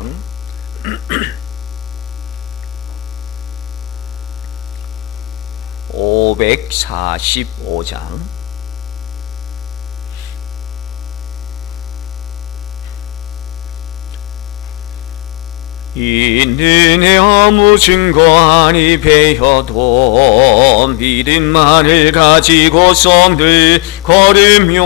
15장 (545장) 있는 아무 증거 아니 배여도 믿음만을 가지고 성들 걸으며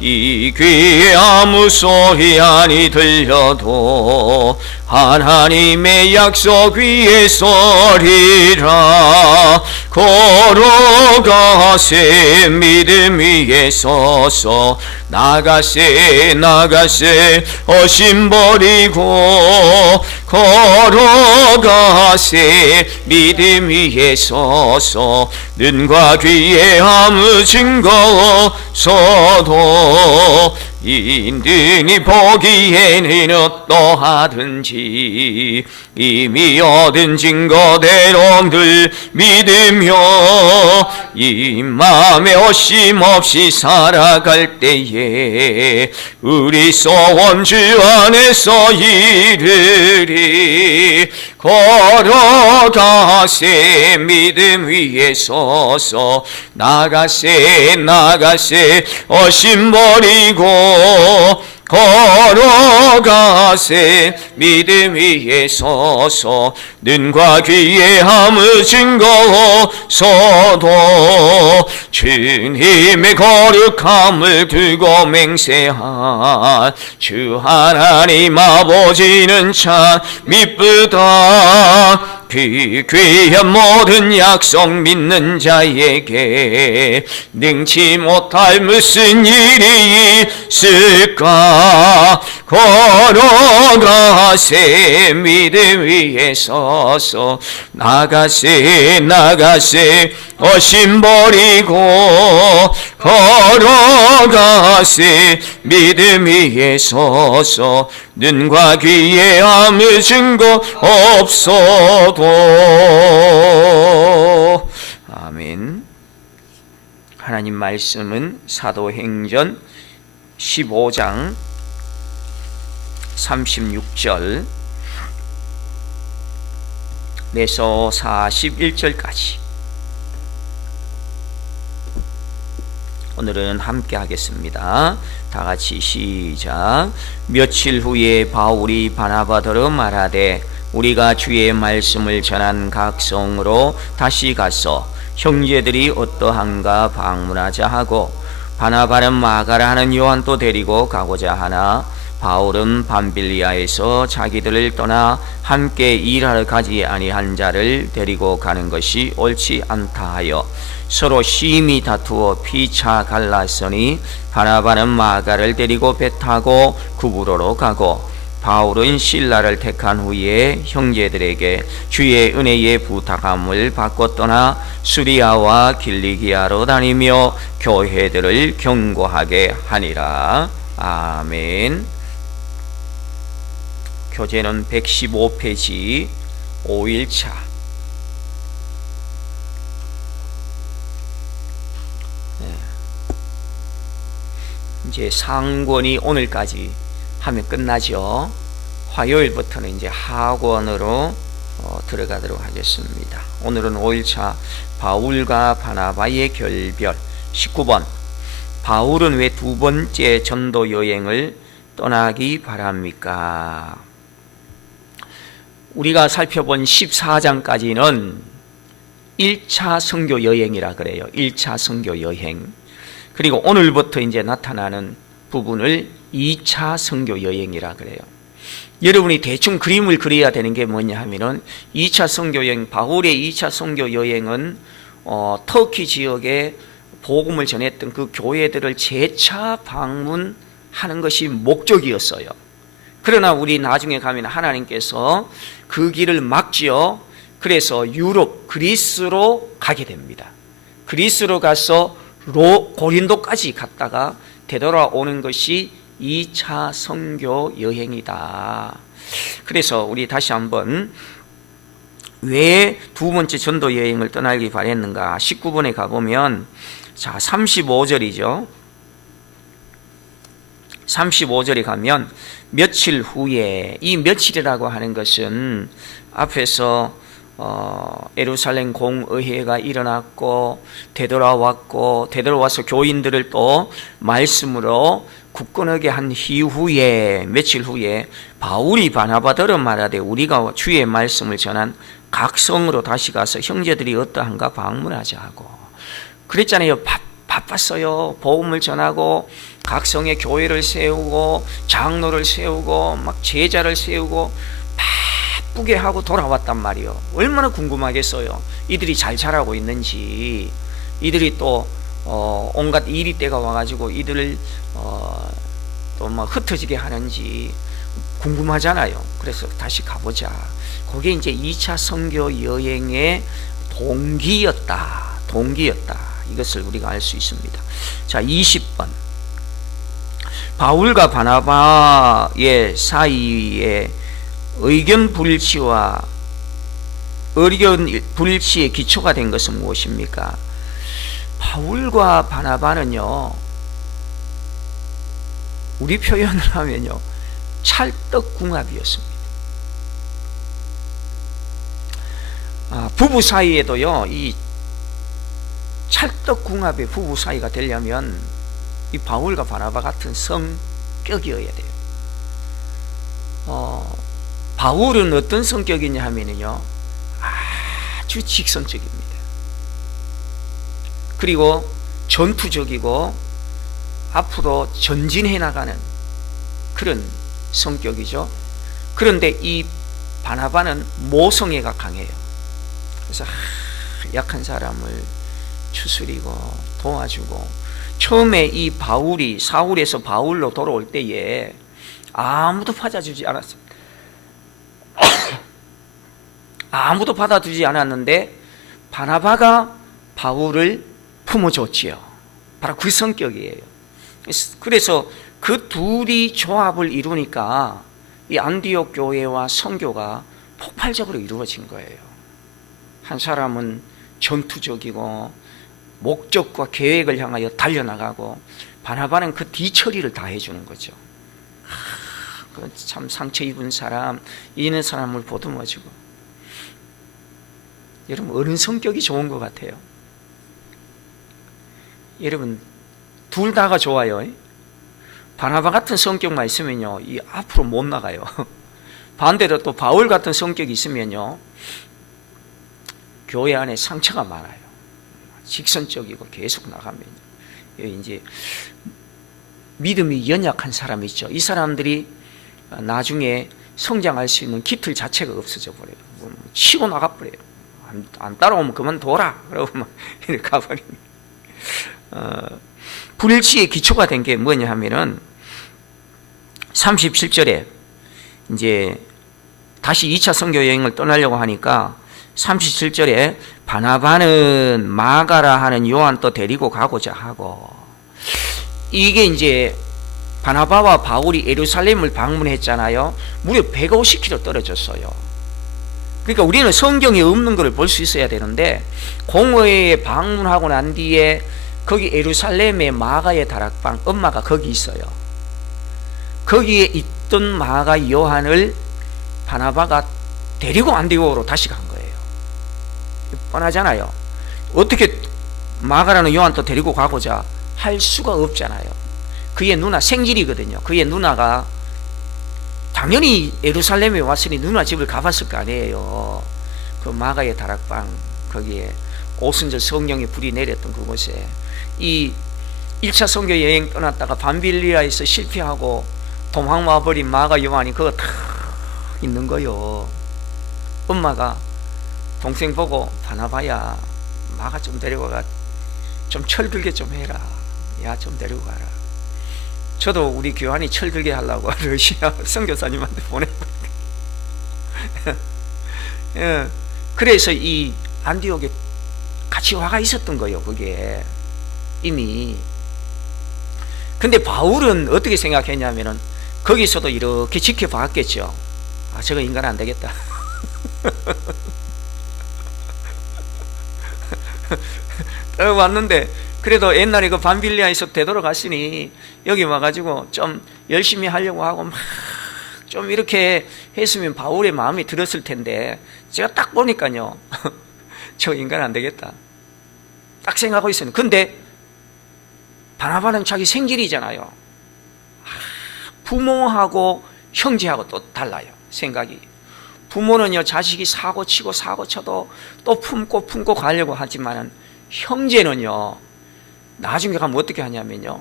이 귀에 아무 소리 아니 들려도 하나님의 약속 위에 서리라. 걸어가세 믿음 위에 서서 나가세 나가세 어심 버리고 걸어가세 믿음 위에 서서 눈과 귀에 아무 증거 없어도 인등이 보기에는 어떠하든지 이미 얻은 증거대로들 믿으며 이 맘에 어심없이 살아갈 때에 우리 소원 주 안에서 이르리. 걸어가세 믿음 위에 서서 나가세 나가세 어심 버리고 걸어가세 믿음 위에 서서 눈과 귀에 아무 증거 없어도 주님의 거룩함을 두고 맹세한 주 하나님 아버지는 참 미쁘다 그 귀한 모든 약속 믿는 자에게 능치 못할 무슨 일이 있을까? 걸어가세 믿음 위에 서서 나가세 나가세 어심 버리고 걸어가세 믿음 위에 서서 눈과 귀에 아무 증거 없어도. 아멘. 하나님 말씀은 사도행전 15장 36절 내서 41절까지 오늘은 함께 하겠습니다. 다 같이 시작. 며칠 후에 바울이 바나바더러 말하되 우리가 주의 말씀을 전한 각 성으로 다시 가서 형제들이 어떠한가 방문하자 하고 바나바는 마가라 하는 요한도 데리고 가고자 하나 바울은 밤빌리아에서 자기들을 떠나 함께 일하러 가지 아니한 자를 데리고 가는 것이 옳지 않다 하여 서로 심히 다투어 피차 갈랐으니 바나바는 마가를 데리고 배 타고 구부로로 가고 바울은 신라를 택한 후에 형제들에게 주의 은혜의 부탁함을 받고 떠나 수리아와 길리기아로 다니며 교회들을 경고하게 하니라. 아멘. 교재는 115페이지 5일차 이제 상권이 오늘까지 하면 끝나죠. 화요일부터는 이제 학원으로 어, 들어가도록 하겠습니다. 오늘은 5일차 바울과 바나바의 결별 19번 바울은 왜 두 번째 전도 여행을 떠나기 바랍니까? 우리가 살펴본 14장까지는 1차 선교 여행이라 그래요. 1차 선교 여행. 그리고 오늘부터 이제 나타나는 부분을 2차 선교 여행이라 그래요. 여러분이 대충 그림을 그려야 되는 게 뭐냐 하면은 2차 선교 여행, 바울의 2차 선교 여행은 어, 터키 지역에 복음을 전했던 그 교회들을 재차 방문하는 것이 목적이었어요. 그러나 우리 나중에 가면 하나님께서 그 길을 막지요. 그래서 유럽, 그리스로 가게 됩니다. 그리스로 가서 로 고린도까지 갔다가 되돌아오는 것이 2차 선교 여행이다. 그래서 우리 다시 한번 왜 두 번째 전도 여행을 떠나기 바랬는가? 19번에 가보면 자 35절이죠. 35절에 가면 며칠 후에 이 며칠이라고 하는 것은 앞에서 어, 에루살렘 공의회가 일어났고 되돌아왔고 되돌아와서 교인들을 또 말씀으로 굳건하게 한 이후에 며칠 후에 바울이 바나바더러 말하되 우리가 주의 말씀을 전한 각 성으로 다시 가서 형제들이 어떠한가 방문하자 하고 그랬잖아요. 바, 바빴어요. 복음을 전하고 각 성에 교회를 세우고 장로를 세우고 막 제자를 세우고 바쁘게 하고 돌아왔단 말이요. 얼마나 궁금하겠어요. 이들이 잘 자라고 있는지 이들이 또 어, 온갖 일이 때가 와가지고 이들을 어, 또막 흩어지게 하는지 궁금하잖아요. 그래서 다시 가보자. 그게 이제 2차 선교 여행의 동기였다. 동기였다. 이것을 우리가 알 수 있습니다. 자, 20번. 바울과 바나바의 사이에 의견 불일치와 의견 불일치의 기초가 된 것은 무엇입니까? 바울과 바나바는요, 우리 표현을 하면요, 찰떡궁합이었습니다. 아, 부부 사이에도요, 이 찰떡궁합의 부부 사이가 되려면 이 바울과 바나바 같은 성격이어야 돼요. 어, 바울은 어떤 성격이냐 하면요, 아주 직선적입니다. 그리고 전투적이고 앞으로 전진해 나가는 그런 성격이죠. 그런데 이 바나바는 모성애가 강해요. 그래서 약한 사람을 추스리고 도와주고 처음에 이 바울이 사울에서 바울로 돌아올 때에 아무도 받아주지 않았습니다. 아무도 받아주지 않았는데 바나바가 바울을 품어줬지요. 바로 그 성격이에요. 그래서 그 둘이 조합을 이루니까 이 안디옥 교회와 성교가 폭발적으로 이루어진 거예요. 한 사람은 전투적이고 목적과 계획을 향하여 달려나가고 바나바는 그 뒤처리를 다 해주는 거죠. 그참 상처 입은 사람, 이는 사람을 보듬어주고. 여러분 어느 성격이 좋은 것 같아요? 여러분 둘 다가 좋아요. 바나바 같은 성격만 있으면요, 이 앞으로 못 나가요. 반대로 또 바울 같은 성격이 있으면요, 교회 안에 상처가 많아요. 직선적이고 계속 나가면 이제 믿음이 연약한 사람 있죠. 이 사람들이 나중에 성장할 수 있는 기틀 자체가 없어져 버려요. 뭐 치고 나가 버려요. 안, 안 따라오면 그만둬라. 그러고 막 이렇게 가버립니다. 어, 불일치의 기초가 된 게 뭐냐 하면은 37절에 이제 다시 2차 선교 여행을 떠나려고 하니까 37절에 바나바는 마가라 하는 요한 또 데리고 가고자 하고 이게 이제 바나바와 바울이 예루살렘을 방문했잖아요. 무려 150km 떨어졌어요. 그러니까 우리는 성경에 없는 것을 볼 수 있어야 되는데 공회에 방문하고 난 뒤에 거기 예루살렘의 마가의 다락방 엄마가 거기 있어요. 거기에 있던 마가 요한을 바나바가 데리고 안디오로 다시 간 거예요. 뻔하잖아요. 어떻게 마가라는 요한 또 데리고 가고자 할 수가 없잖아요. 그의 누나 생질이거든요. 그의 누나가 당연히 예루살렘에 왔으니 누나 집을 가봤을 거 아니에요. 그 마가의 다락방 거기에 오순절 성령의 불이 내렸던 그곳에 이 1차 선교 여행 떠났다가 밤빌리아에서 실패하고 도망 와버린 마가 요한이 그거 다 있는 거요. 엄마가 동생 보고 바나바야 마가 좀 데리고 가 좀 철들게 좀 해라. 야 좀 데리고 가라. 저도 우리 교환이 철들게 하려고 러시아 선교사님한테 보내버린 예, 그래서 이 안디옥에 같이 화가 있었던 거예요. 그게 이미. 근데 바울은 어떻게 생각했냐면은 거기서도 이렇게 지켜봤겠죠. 아, 저거 인간 안 되겠다. 어, 왔는데 그래도 옛날에 그 반빌리아에서 되돌아갔으니 여기 와가지고 좀 열심히 하려고 하고 막 좀 이렇게 했으면 바울의 마음이 들었을 텐데 제가 딱 보니까요. 저 인간 안 되겠다. 딱 생각하고 있어요. 근데 바나바는 자기 생길이잖아요. 아, 부모하고 형제하고 또 달라요. 생각이. 부모는요 자식이 사고 치고 사고 쳐도 또 품고 품고 가려고 하지만은 형제는요 나중에 가면 어떻게 하냐면요.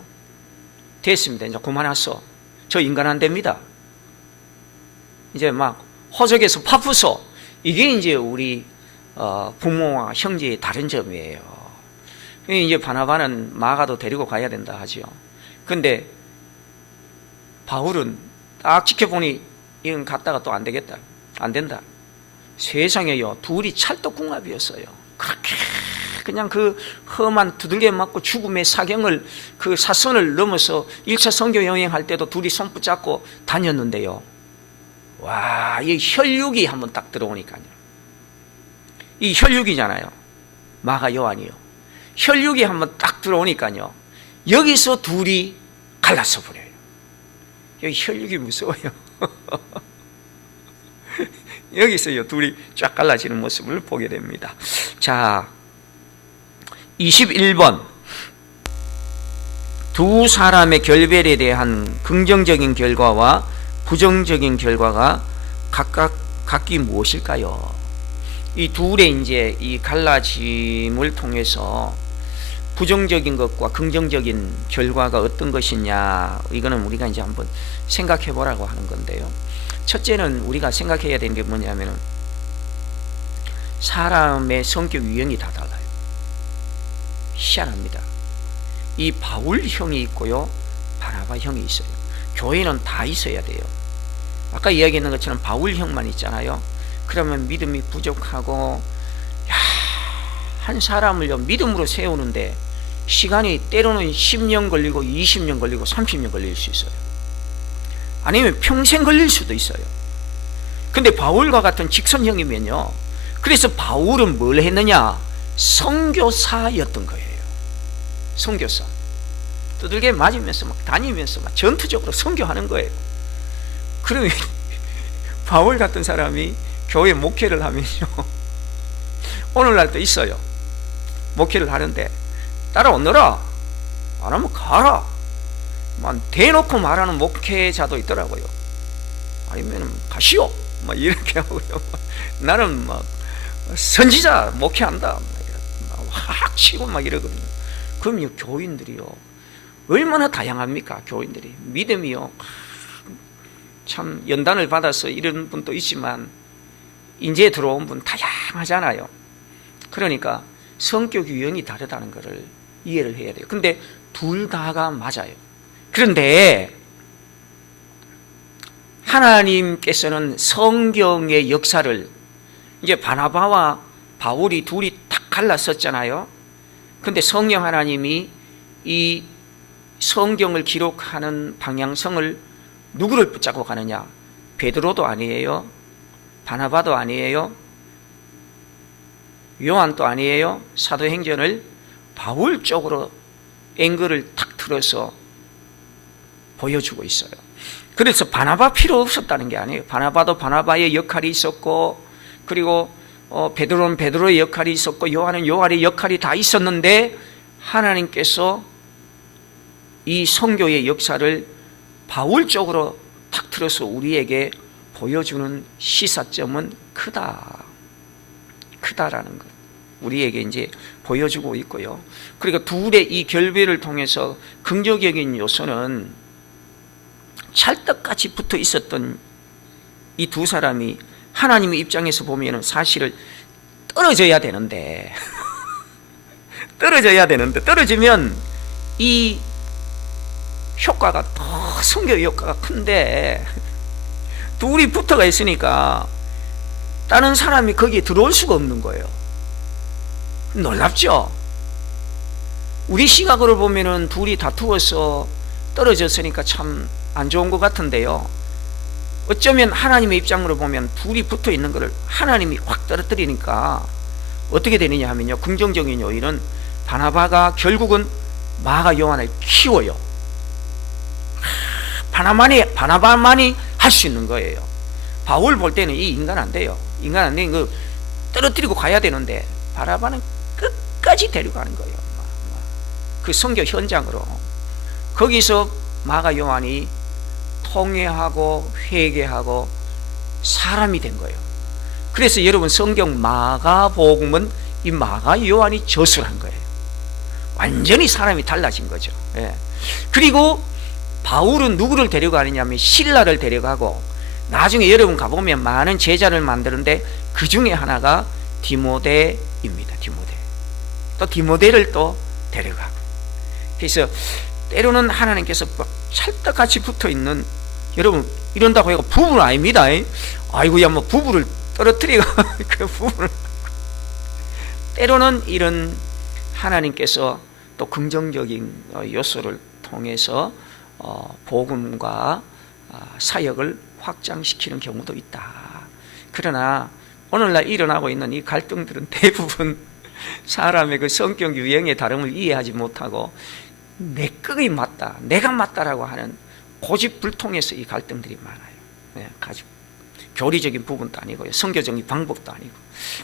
됐습니다. 이제 그만했어 저 인간 안 됩니다. 이제 막 호적에서 파푸소. 이게 이제 우리 어, 부모와 형제의 다른 점이에요. 이제 바나바는 마가도 데리고 가야 된다 하죠 근데 바울은 딱 지켜보니 이건 갔다가 또 안 되겠다. 안 된다. 세상에요. 둘이 찰떡궁합이었어요. 그렇게 그냥 그 험한 두들겨 맞고 죽음의 사경을 그 사선을 넘어서 1차 선교 여행할 때도 둘이 손 붙잡고 다녔는데요. 와, 이 혈육이 한번 딱 들어오니까요. 이 혈육이잖아요. 마가 요한이요. 혈육이 한번 딱 들어오니까요. 여기서 둘이 갈라서 버려요. 여기 혈육이 무서워요. 여기서요 둘이 쫙 갈라지는 모습을 보게 됩니다. 자, 21번 두 사람의 결별에 대한 긍정적인 결과와 부정적인 결과가 각각 각기 무엇일까요? 이 둘의 이제 이 갈라짐을 통해서 부정적인 것과 긍정적인 결과가 어떤 것이냐 이거는 우리가 이제 한번 생각해 보라고 하는 건데요. 첫째는 우리가 생각해야 되는 게 뭐냐면은 사람의 성격 유형이 다 달라요. 희한합니다. 이 바울 형이 있고요, 바나바 형이 있어요. 교회는 다 있어야 돼요. 아까 이야기했는 것처럼 바울 형만 있잖아요. 그러면 믿음이 부족하고 야, 한 사람을요 믿음으로 세우는데 시간이 때로는 10년 걸리고 20년 걸리고 30년 걸릴 수 있어요. 아니면 평생 걸릴 수도 있어요. 근데 바울과 같은 직선형이면요. 그래서 바울은 뭘 했느냐? 선교사였던 거예요. 선교사. 두들겨 맞으면서 막 다니면서 막 전투적으로 선교하는 거예요. 그러면 바울 같은 사람이 교회 목회를 하면요. 오늘날도 있어요. 목회를 하는데 따라오너라. 안 하면 가라. 막 대놓고 말하는 목회자도 있더라고요. 아니면 가시오. 막 이렇게 하고요. 나는 막 선지자 목회한다. 확 치고 막 이러거든요. 그럼 이 교인들이요. 얼마나 다양합니까? 교인들이. 믿음이요. 참 연단을 받아서 이런 분도 있지만 이제 들어온 분 다양하잖아요. 그러니까 성격 유형이 다르다는 것을 이해를 해야 돼요. 근데 둘 다가 맞아요. 그런데 하나님께서는 성경의 역사를 이제 바나바와 바울이 둘이 탁 갈랐었잖아요. 근데 성령 하나님이 이 성경을 기록하는 방향성을 누구를 붙잡고 가느냐? 베드로도 아니에요. 바나바도 아니에요. 요한도 아니에요. 사도행전을 바울 쪽으로 앵글을 탁 틀어서 보여주고 있어요. 그래서 바나바 필요 없었다는 게 아니에요. 바나바도 바나바의 역할이 있었고 그리고 어, 베드로는 베드로의 역할이 있었고 요한은 요한의 역할이 다 있었는데 하나님께서 이 성교의 역사를 바울 쪽으로 탁 틀어서 우리에게 보여주는 시사점은 크다. 크다라는 것. 우리에게 이제 보여주고 있고요. 그리고 둘의 이 결별을 통해서 긍정적인 요소는 찰떡같이 붙어 있었던 이 두 사람이 하나님의 입장에서 보면은 사실을 떨어져야 되는데 떨어져야 되는데 떨어지면 이 효과가 더 성교 효과가 큰데 둘이 붙어가 있으니까 다른 사람이 거기에 들어올 수가 없는 거예요. 놀랍죠? 우리 시각으로 보면은 둘이 다투어서 떨어졌으니까 참 안 좋은 것 같은데요. 어쩌면 하나님의 입장으로 보면 둘이 붙어 있는 것을 하나님이 확 떨어뜨리니까 어떻게 되느냐 하면요. 긍정적인 요인은 바나바가 결국은 마가 요한을 키워요. 바나만이 바나바만이 할 수 있는 거예요. 바울 볼 때는 이 인간 안 돼요. 인간 안 되는 거 떨어뜨리고 가야 되는데 바라바는 끝까지 데려가는 거예요. 그 성교 현장으로 거기서 마가 요한이 통회하고 회개하고 사람이 된 거예요. 그래서 여러분 성경 마가복음은 이 마가 요한이 저술한 거예요. 완전히 사람이 달라진 거죠. 예. 그리고 바울은 누구를 데려가느냐면 신라를 데려가고 나중에 여러분 가보면 많은 제자를 만드는데 그 중에 하나가 디모데입니다. 디모데. 또 디모데를 또 데려가고. 그래서 때로는 하나님께서 막 찰떡같이 붙어 있는 여러분 이런다고 해서 부부는 아닙니다. 아이고야 뭐 부부를 떨어뜨리고 그 부부를 때로는 이런 하나님께서 또 긍정적인 어, 요소를 통해서 어, 복음과 아, 사역을 확장시키는 경우도 있다. 그러나 오늘날 일어나고 있는 이 갈등들은 대부분 사람의 그 성격 유형의 다름을 이해하지 못하고 내 끄이 맞다, 내가 맞다라고 하는 고집불통에서 이 갈등들이 많아요. 네, 가지 교리적인 부분도 아니고요, 성교적인 방법도 아니고.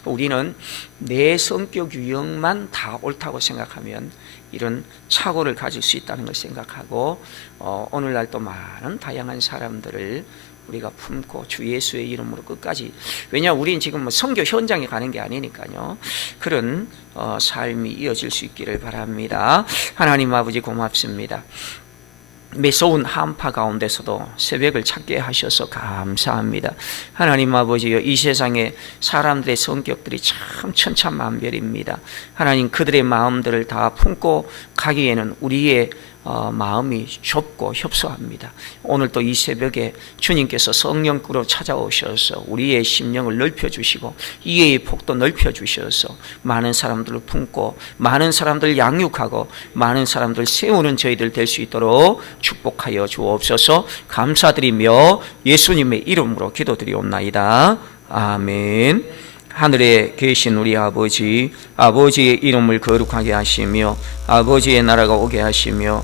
우리는 내 성격 유형만 다 옳다고 생각하면 이런 착오를 가질 수 있다는 걸 생각하고 어, 오늘날 또 많은 다양한 사람들을 우리가 품고 주 예수의 이름으로 끝까지. 왜냐 우리는 지금 뭐 선교 현장에 가는 게 아니니까요. 그런 어, 삶이 이어질 수 있기를 바랍니다. 하나님 아버지 고맙습니다 매서운 한파 가운데서도 새벽을 찾게 하셔서 감사합니다. 하나님 아버지여 이 세상에 사람들의 성격들이 참 천차만별입니다. 하나님 그들의 마음들을 다 품고 가기에는 우리의 어, 마음이 좁고 협소합니다. 오늘 또 이 새벽에 주님께서 성령으로 찾아오셔서 우리의 심령을 넓혀 주시고 이해의 폭도 넓혀 주셔서 많은 사람들을 품고 많은 사람들 양육하고 많은 사람들 세우는 저희들 될 수 있도록 축복하여 주옵소서. 감사드리며 예수님의 이름으로 기도드리옵나이다. 아멘. 하늘에 계신 우리 아버지, 아버지의 이름을 거룩하게 하시며 아버지의 나라가 오게 하시며